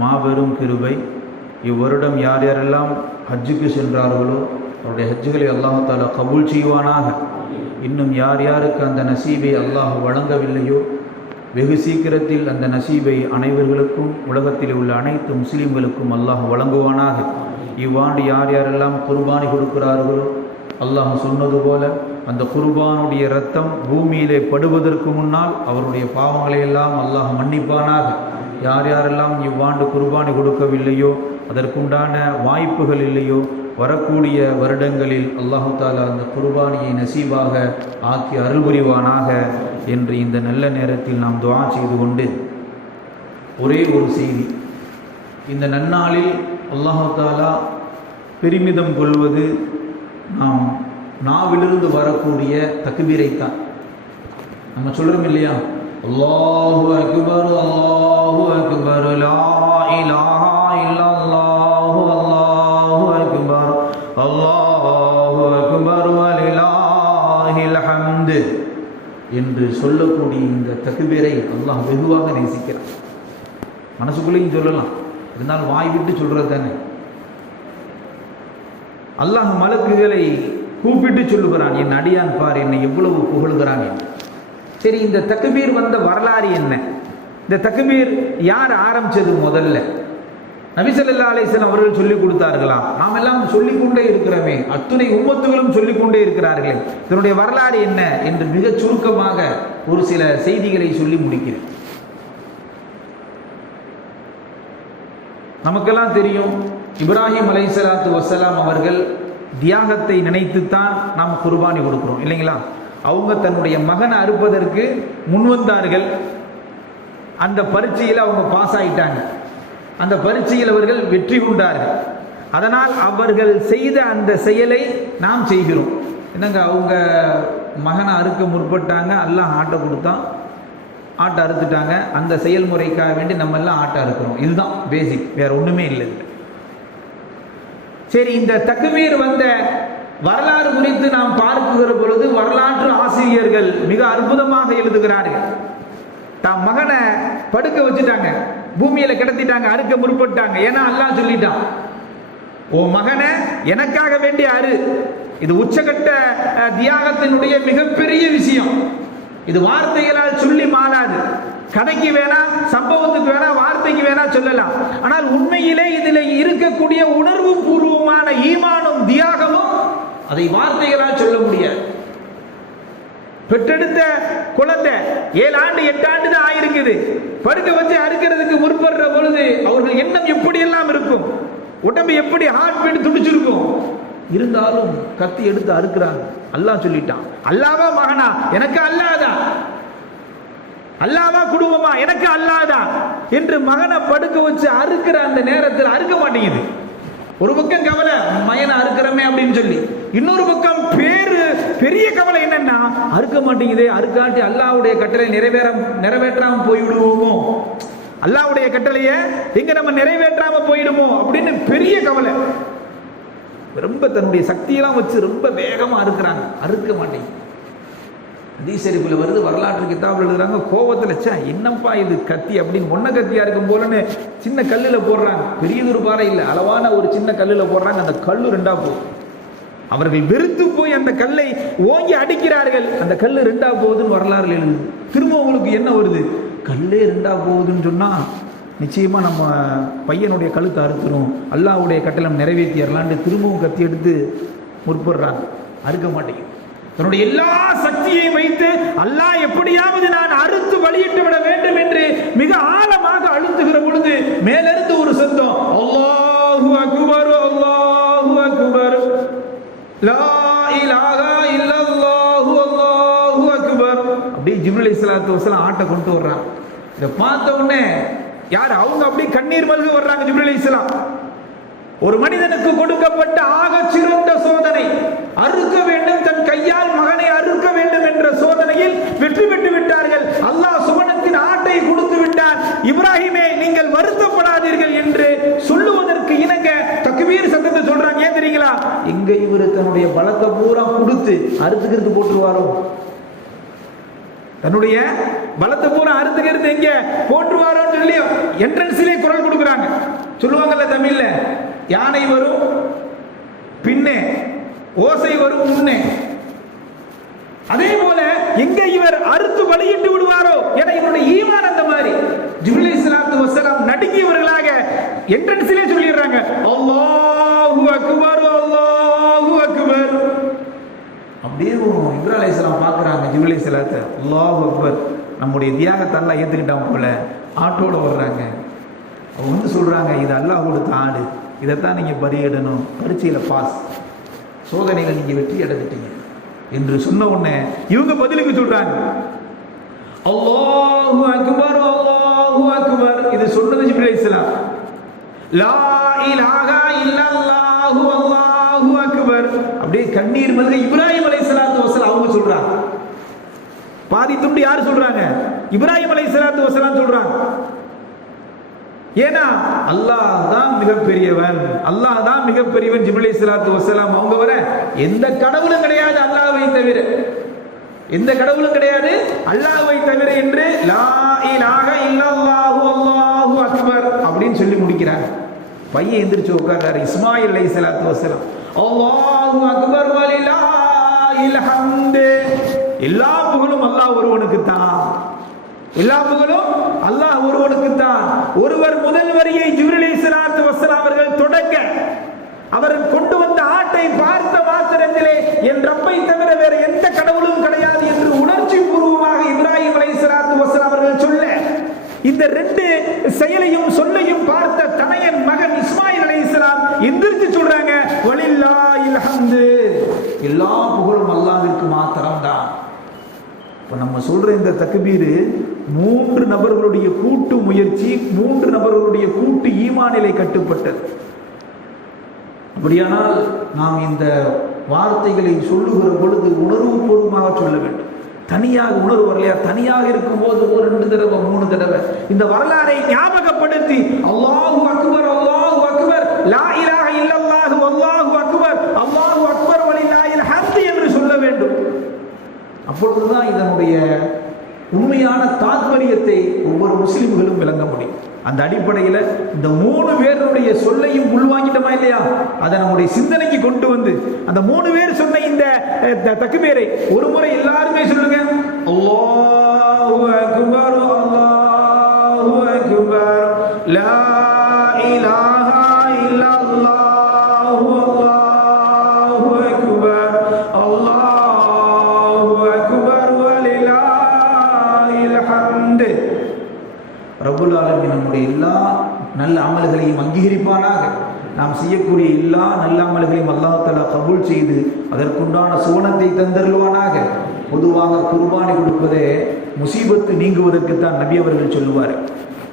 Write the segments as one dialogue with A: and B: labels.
A: மாபெரும் கிருபை. இவ்வருடம் யார் யாரெல்லாம் ஹஜ்ஜுக்கு சென்றார்களோ அவருடைய ஹஜ்ஜுகளை அல்லாஹால கபூல் செய்வானாக. இன்னும் யார் யாருக்கு அந்த நசீபை அல்லாஹ் வழங்கவில்லையோ வெகு சீக்கிரத்தில் அந்த நசீபை அனைவர்களுக்கும் உலகத்தில் உள்ள அனைத்து முஸ்லீம்களுக்கும் அல்லாஹ் வழங்குவானாக. இவ்வாண்டு யார் யாரெல்லாம் குர்பானி கொடுக்கிறார்களோ அல்லாஹ் சொன்னது போல அந்த குர்பானுடைய ரத்தம் பூமியிலே படுவதற்கு முன்னால் அவருடைய பாவங்களை எல்லாம் அல்லாஹ் மன்னிப்பானாக. யார் யாரெல்லாம் இவ்வாண்டு குர்பானி கொடுக்கவில்லையோ அதற்குண்டான வாய்ப்புகள் இல்லையோ வரக்கூடிய வருடங்களில் அல்லாஹு தாலா அந்த குர்பானியை நசீபாக ஆக்கி அருள் புரிவானாக என்று இந்த நல்ல நேரத்தில் நாம் துவா செய்து கொண்டு ஒரே ஒரு செய்தி. இந்த நன்னாளில் அல்லாஹு தாலா பெருமிதம் கொள்வது நாம் நாவிலிருந்து வரக்கூடிய தக்பீரைத்தான். நம்ம சொல்கிறோம் இல்லையா? அல்லாஹு அக்பர் அல்லாஹு அக்பர் லா இலாஹா இல்லல்லாஹு அல்லாஹு அக்பர் அல்லாஹு அக்பர் வலிலாஹில் ஹம்து என்று சொல்லக்கூடிய இந்த தக்குபீரை அல்லாஹ் வெகுவாக நேசிக்கிறான். மனசுக்குள்ளேயும் சொல்லலாம். இருந்தாலும் வாய் விட்டு சொல்கிறது தானே அல்லாஹ் மலக்குகளை கூப்பிட்டு சொல்லுகிறான் என் அடியான் பார் என்னை எவ்வளவு புகழுகிறான் என்று. சரி இந்த தக்குபீர் வந்த வரலாறு என்ன? இந்த தக்குபீர் யார் ஆரம்பிச்சது முதல்ல? நபிசல்லா அலிஸ்லாம் அவர்கள் சொல்லிக் கொடுத்தார்களா? நாம் எல்லாம் சொல்லிக்கொண்டே இருக்கிறோமே. அத்துணை உம்மத்துகளும் சொல்லிக்கொண்டே இருக்கிறார்களே. இதனுடைய வரலாறு என்ன என்று மிகச் சுருக்கமாக ஒரு சில செய்திகளை சொல்லி முடிக்கிறேன். நமக்கெல்லாம் தெரியும் இப்ராஹிம் அலைசலாத்து வசலாம் அவர்கள் தியாகத்தை நினைத்துத்தான் நாம் குர்பானி கொடுக்குறோம் இல்லைங்களா? அவங்க தன்னுடைய மகனை அறுப்பதற்கு முன்வந்தார்கள் அந்த பரீட்சையில் அவங்க பாஸ் ஆகிட்டாங்க அந்த பரீட்சையில் அவர்கள் வெற்றி கொண்டார்கள். அதனால் அவர்கள் செய்த அந்த செயலை நாம் செய்கிறோம். என்னங்க அவங்க மகனை அறுக்க முற்பட்டாங்க எல்லாம் ஆட்டை கொடுத்தான். ஆட்டை அறுத்துட்டாங்க. அந்த செயல்முறைக்காக வேண்டி நம்ம எல்லாம் ஆட்டை அறுக்கிறோம். இதுதான் பேசிக் வேற ஒன்றுமே இல்லை சரி இந்த தக்குமீர் வந்த வரலாறு குறித்து நாம் பார்க்குகிற பொழுது வரலாற்று ஆசிரியர்கள் மிக அற்புதமாக எழுதுகிறார்கள். தாம் மகனை படுக்க வச்சுட்டாங்க. பூமியில கிடத்திட்டாங்க அறுக்க முற்பட்டாங்க. ஏன்னா அல்லாஹ் சொல்லிட்டான் ஓ மகனை எனக்காக வேண்டிய அரு இது உச்சகட்ட தியாகத்தினுடைய மிகப்பெரிய விஷயம். இது வார்த்தைகளால் சொல்லி மாறாது. கதைக்கு வேணா சம்பவத்துக்கு வேணா வார்த்தைக்கு வேணா சொல்லலாம். ஆனால் உண்மையிலே இதில் இருக்கக்கூடிய உணர்வு பூர்வமான ஈமானும் தியாகமும் அதை வார்த்தைகளால் சொல்ல முடியாது. பெற்றெடுத்த குழந்தை ஏழு ஆண்டு எட்டு ஆண்டு தான் ஆயிருக்குது. படுக்க வச்சு அறுக்கிறதுக்கு முற்படுற பொழுது அவர்கள் எண்ணம் எப்படியெல்லாம் இருக்கும்? உடம்பு எப்படி ஹார்ட் பீட் துடிச்சிருக்கும்? இருந்தாலும் கத்தி எடுத்து அறுக்கிறாங்க. அல்லாஹ் சொல்லிட்டான். அல்லாவா மகனா? எனக்கு அல்லாதான் அல்லாவா குடும்பமா? எனக்கு அல்லாதா? என்று மகனை படுக்க வச்சு அறுக்கிற அந்த நேரத்தில் அறுக்க மாட்டேங்குது. ஒரு பக்கம் கவலை மயனை அறுக்கிறமே அப்படின்னு சொல்லி. இன்னொரு பக்கம் பேரு பெரிய கவலை என்னன்னா அறுக்க மாட்டேங்குதே அறுக்காட்டி அல்லாவுடைய கட்டளை நிறைவேற நிறைவேற்றாம போய்விடுவோமோ? அல்லாவுடைய கட்டளையை எங்க நம்ம நிறைவேற்றாம போயிடுமோ அப்படின்னு பெரிய கவலை. ரொம்ப தன்னுடைய சக்தியெல்லாம் வச்சு ரொம்ப வேகமா அறுக்கிறாங்க. அறுக்க மாட்டேங்குது. அதீசரிப்புல வருது வரலாற்று கிதாபில் எழுதுறாங்க கோவத்தில் சே என்னப்பா இது கத்தி அப்படின்னு ஒன்ன கத்தியா இருக்கும் போலன்னு சின்ன கல்லில் போடுறாங்க. பெரியதொரு பாறை இல்லை அளவான ஒரு சின்ன கல்லில் போடுறாங்க அந்த கல்லு ரெண்டா போகுது. அவர்கள் வெறுத்து போய் அந்த கல்லை ஓங்கி அடிக்கிறார்கள். அந்த கல்லு ரெண்டா போகுதுன்னு வரலாறு எழுது திரும்ப உங்களுக்கு என்ன வருது? கல்லே ரெண்டா போகுதுன்னு சொன்னா நிச்சயமா நம்ம பையனுடைய கழுத்தை அறுத்துரும் அல்லாவுடைய கட்டளம் நிறைவேற்றிடலான்னு திரும்பவும் கத்தி எடுத்து முற்படுறாங்க. அறுக்க மாட்டேங்குது. தன்னுடைய எல்லா சக்தியையும் வைத்து அல்லாஹ் எப்படியாவது நான் அறுத்து வழியிட்டு விட வேண்டும் என்று மிக ஆழமாக அழுத்துகிற பொழுது மேலிருந்து ஒரு சத்தம் அல்லாஹு அக்பர் அல்லாஹு அக்பர். லா இலாஹா இல்லல்லாஹு அல்லாஹு அக்பர். அப்படியே ஜிப்ரீல் அலைஹிஸ்ஸலாத்து வஸலாம் ஆட்டை கொண்டு வர்றாங்க இதை பார்த்த உடனே யார்? அவங்க அப்படியே கண்ணீர் மல்க வர்றாங்க ஜிப்ரீல் இஸ்லாம் ஒரு மனிதனுக்கு கொடுக்கப்பட்ட ஆக சிறந்த சோதனை அறுக்க வேண்டும் தன் கையால் மகனை அறுக்க வேண்டும் என்ற சோதனையில் வெற்றி பெற்று விட்டார்கள். அல்லாஹ் சுவனத்தின் ஆட்டை கொடுத்து விட்டார் இப்ராஹிமே நீங்கள் வருத்தப்படாதீர்கள் என்று சொல்லுவதற்கு இணங்க தக்குவீர் சத்தத்தை சொல்றாங்க. ஏன் தெரியுங்களா? எங்க இவரு தன்னுடைய பலத்தை பூரா கொடுத்து அறுத்துக்கிறது போட்டுருவாரோ? தன்னுடைய பலத்தை பூரா அறுத்துக்கிறது எங்க போட்டுருவாரோன்னு சொல்லி என்ட்ரன்ஸிலே குரல் கொடுக்குறாங்க. சொல்லுவாங்கல்ல தமிழ்ல? யானை வரும் பின்னே ஓசை வரும் முன்னே. அதே போல எங்க இவர் அறுத்து வழியிட்டு விடுவாரோ என இவருடைய ஈமான் அந்த மாதிரி. ஜிப்ரீல் இஸ்லாத்து வசலாம் நடுங்கியவர்களாக என்ட்ரன்ஸிலே சொல்லிடுறாங்க. அல்லாஹு அக்பர் அல்லாஹு அக்பர். அப்படியே இப்ரா அலைஹிஸ்ஸலாம் பார்க்குறாங்க ஜிப்ரீல் இஸ்லாத்தை அல்லாஹு அக்பர். நம்முடைய தியாகத்தெல்லாம் ஏற்றுக்கிட்டான் போல ஆட்டோட வர்றாங்க அவங்க வந்து சொல்றாங்க இது அல்லாஹ் கொடுத்த ஆடு. இதைத்தான் நீங்கள் பலியிடணும். பரீட்சையில் பாஸ் சோதனையில் நீங்கள் வெற்றி அடைஞ்சிட்டீங்க. என்று சொன்ன உடனே இவங்க பதிலுக்கு சொல்கிறாங்க அல்லாஹு அக்பர் அல்லாஹு அக்பர். இது சொன்னது ஜிப்ரீல் இஸ்லாம் லா இலாஹா இல்லல்லாஹு அல்லாஹு அக்பர். அப்படியே கண்ணீர் மல்க இப்ராஹிம் அலைஹிஸ்ஸலாத்து வஸலாம் அவங்க சொல்றாங்க. பாதி துண்டு யார் சொல்றாங்க? இப்ராஹிம் அலைஹிஸ்ஸலாத்து வஸலாம் சொல்றாங்க. ஏன்னா அல்லாஹ் தான் மிகப்பெரியவன். அல்லாஹ் தான் மிகப்பெரியவன் ஜிபிலி சலாத்து வசலாம் அவங்க வர எந்த கடவுளும் கிடையாது அல்லாஹ்வை தவிர. எந்த கடவுளும் கிடையாது அல்லாஹ்வை தவிர என்று லா இலாஹ இல்லல்லாஹு அல்லாஹு அக்பர் அப்படின்னு சொல்லி முடிக்கிறார் பையன் எந்திரிச்சு உட்கார்றாரு இஸ்மாயில் அலை சலாத்து வசலாம் அல்லாஹு அக்பர் வலிலா இல்ஹம்து எல்லா புகழும் அல்லாஹ் ஒருவனுக்கு தான் எல்லா புகழும் அல்லாஹ் ஒருவனுக்கு தான் ஒருவர் முதல் வரியை ஜிப்ரீல் இஸ்லாத்து அவர்கள் தொடங்க அவர் கொண்டு வந்த ஆட்டை பார்த்த மாத்திரத்திலே என் ரப்பை தவிர வேற எந்த கடவுளும் கிடையாது என்று உணர்ச்சி பூர்வமாக இப்ராஹிம் அலைஹிஸ்ஸலாத்து வஸ்ஸலாம் அவர்கள் சொல்ல இந்த ரெண்டு செயலையும் சொல்லையும் பார்த்த தனையன் மகன் இஸ்மாயில் அலைஹிஸ்ஸலாம் எந்திரிச்சு சொல்றாங்க வலில்லா ஹம்து எல்லா புகழும் அல்லாஹ்விற்கு மாத்திரம்தான். இப்போ நம்ம சொல்ற இந்த தக்பீரு மூன்று நபர்களுடைய கூட்டு முயற்சி மூன்று நபர்களுடைய கூட்டு ஈமானிலை கட்டுப்பட்டது. அப்படியானால் நாம் இந்த வார்த்தைகளை சொல்லுகிற பொழுது உணர்வுபூர்வமாக சொல்ல வேண்டும். தனியாக உணர்வு வரலையா? தனியாக இருக்கும்போது ஒரு ரெண்டு தடவை மூணு தடவை. இந்த வரலாறை ஞாபகப்படுத்தி அல்லாஹு அக்பர் அல்லாஹு அக்பர் லா இலாக இல்லல்லாஹு அல்லாஹு அக்பர் அல்லாஹு அக்பர் வலில்லாஹில் ஹம்து என்று சொல்ல வேண்டும். அப்பொழுதுதான் இதனுடைய உண்மையான தாத்பரியத்தை ஒவ்வொரு முஸ்லிம்களும் விளங்க முடியும். அந்த அடிப்படையில் இந்த மூணு பேருடைய சொல்லையும் உள்வாங்கிட்டோமா இல்லையா? அதை நம்முடைய சிந்தனைக்கு கொண்டு வந்து அந்த மூணு பேர் சொன்ன இந்த அஹ், ஒரு முறை எல்லாருமே சொல்லுங்க. நம்முடைய எல்லா நல்ல அமல்களையும் அங்கீகரிப்பானாக. நாம் செய்யக்கூடிய எல்லா நல்ல அமல்களையும் அல்லாஹலா கபூல் செய்து அதற்குண்டான சுவனத்தை தந்தருவானாக பொதுவாக குர்பானி கொடுப்பதே முசீபத்து நீங்குவதற்கு தான் நபி அவர்கள் சொல்லுவார்.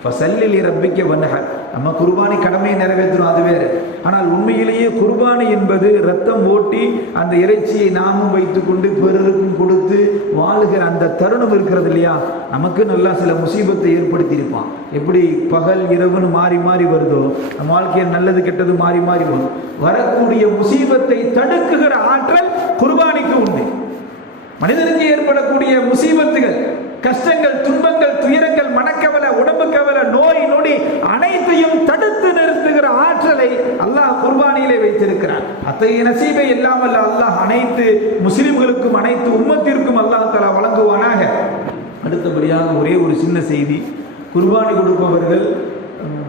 A: ஃபசல்லில் ரப்பிக்க வன்னஹர் நம்ம குர்பானி கடமையை நிறைவேற்றுறோம் அது வேறு. ஆனால் உண்மையிலேயே குர்பானி என்பது ரத்தம் ஓட்டி அந்த இறைச்சியை நாமும் வைத்துக்கொண்டு பிறருக்கும் கொடுத்து வாழுகிற அந்த தருணம் இருக்கிறது இல்லையா? நமக்கு நல்லா சில முசீபத்தை ஏற்படுத்தியிருப்பான். எப்படி பகல் இரவுன்னு மாறி மாறி வருதோ நம்ம வாழ்க்கையில் நல்லது கெட்டது மாறி மாறி வரும். வரக்கூடிய முசீபத்தை தடுக்குகிற ஆற்றல் குர்பானிக்கு உண்டு. மனிதனுக்கு ஏற்படக்கூடிய முசீபத்துகள் கஷ்டங்கள் துன்பங்கள் துயரங்கள் மணக்க உடம்பு கவலை நோய் நொடி அனைத்தையும் தடுத்து நிறுத்துகிற ஆற்றலை அல்லாஹ் குர்பானியிலே வைத்திருக்கிறார். அத்தகைய நசீபை இல்லாமல் அல்லாஹ் அனைத்து முஸ்லிம்களுக்கும் அனைத்து உம்மத்திற்கும் அல்லாஹ் தலா வழங்குவானாக. அடுத்தபடியாக ஒரே ஒரு சின்ன செய்தி. குர்பானி கொடுப்பவர்கள்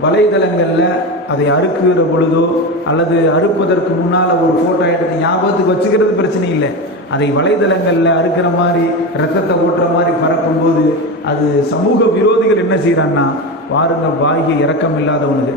A: வலைதளங்களில் அதை அறுக்குகிற பொழுதோ அல்லது அறுப்பதற்கு முன்னால் ஒரு ஃபோட்டோ எடுத்து ஞாபகத்துக்கு வச்சுக்கிறது பிரச்சனை இல்லை. அதை வலைதளங்களில் அறுக்கிற மாதிரி ரத்தத்தை ஓட்டுற மாதிரி பறக்கும்போது அது சமூக விரோதிகள் என்ன செய்கிறான்னா பாருங்க பாகிய இறக்கம் இல்லாதவனுக்கு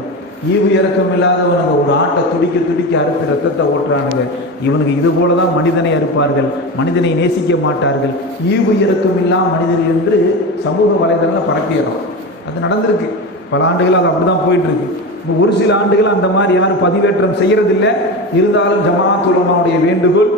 A: ஈவு இறக்கம் இல்லாதவனுங்க. ஒரு ஆட்டை துடிக்க துடிக்க அறுத்து ரத்தத்தை ஓட்டுறானுங்க. இவனுக்கு இது போல தான் மனிதனை அறுப்பார்கள். மனிதனை நேசிக்க மாட்டார்கள். ஈவு இறக்கம் இல்லாம மனிதர் என்று சமூக வலைதளங்களில் பரப்பிடுறோம் அது நடந்திருக்கு. பல ஆண்டுகள் அது அப்படி தான் போயிட்டுருக்கு இப்போ ஒரு சில ஆண்டுகள் அந்த மாதிரி யாரும் பதிவேற்றம் செய்யறதில்லை. இருந்தாலும் ஜமாத்துலமாவுடைய வேண்டுகோள்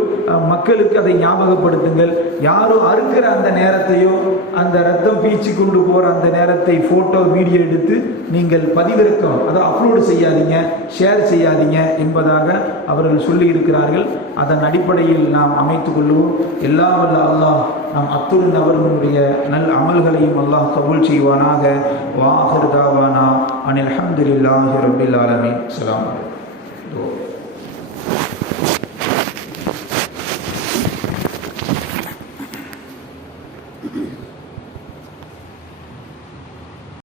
A: மக்களுக்கு அதை ஞாபகப்படுத்துங்கள். யாரும் அறுக்கிற அந்த நேரத்தையோ அந்த ரத்தம் பீச்சி கொண்டு போகிற அந்த நேரத்தை ஃபோட்டோ வீடியோ எடுத்து நீங்கள் பதிவிறக்கம் அதை அப்லோடு செய்யாதீங்க ஷேர் செய்யாதீங்க என்பதாக அவர்கள் சொல்லி இருக்கிறார்கள். அதன் அடிப்படையில் நாம் அமைத்துக் கொள்வோம். எல்லா வல்ல அல்லாஹ் நாம் அத்துடன் அவர்களுடைய நல் அமல்களையும் அல்லாஹ் கபுல் செய்வானாக. வாஹர் தாவானா அனில் அஹமதுல்லாஹி ரபில் ஆலமீன். அஸ்ஸலாமு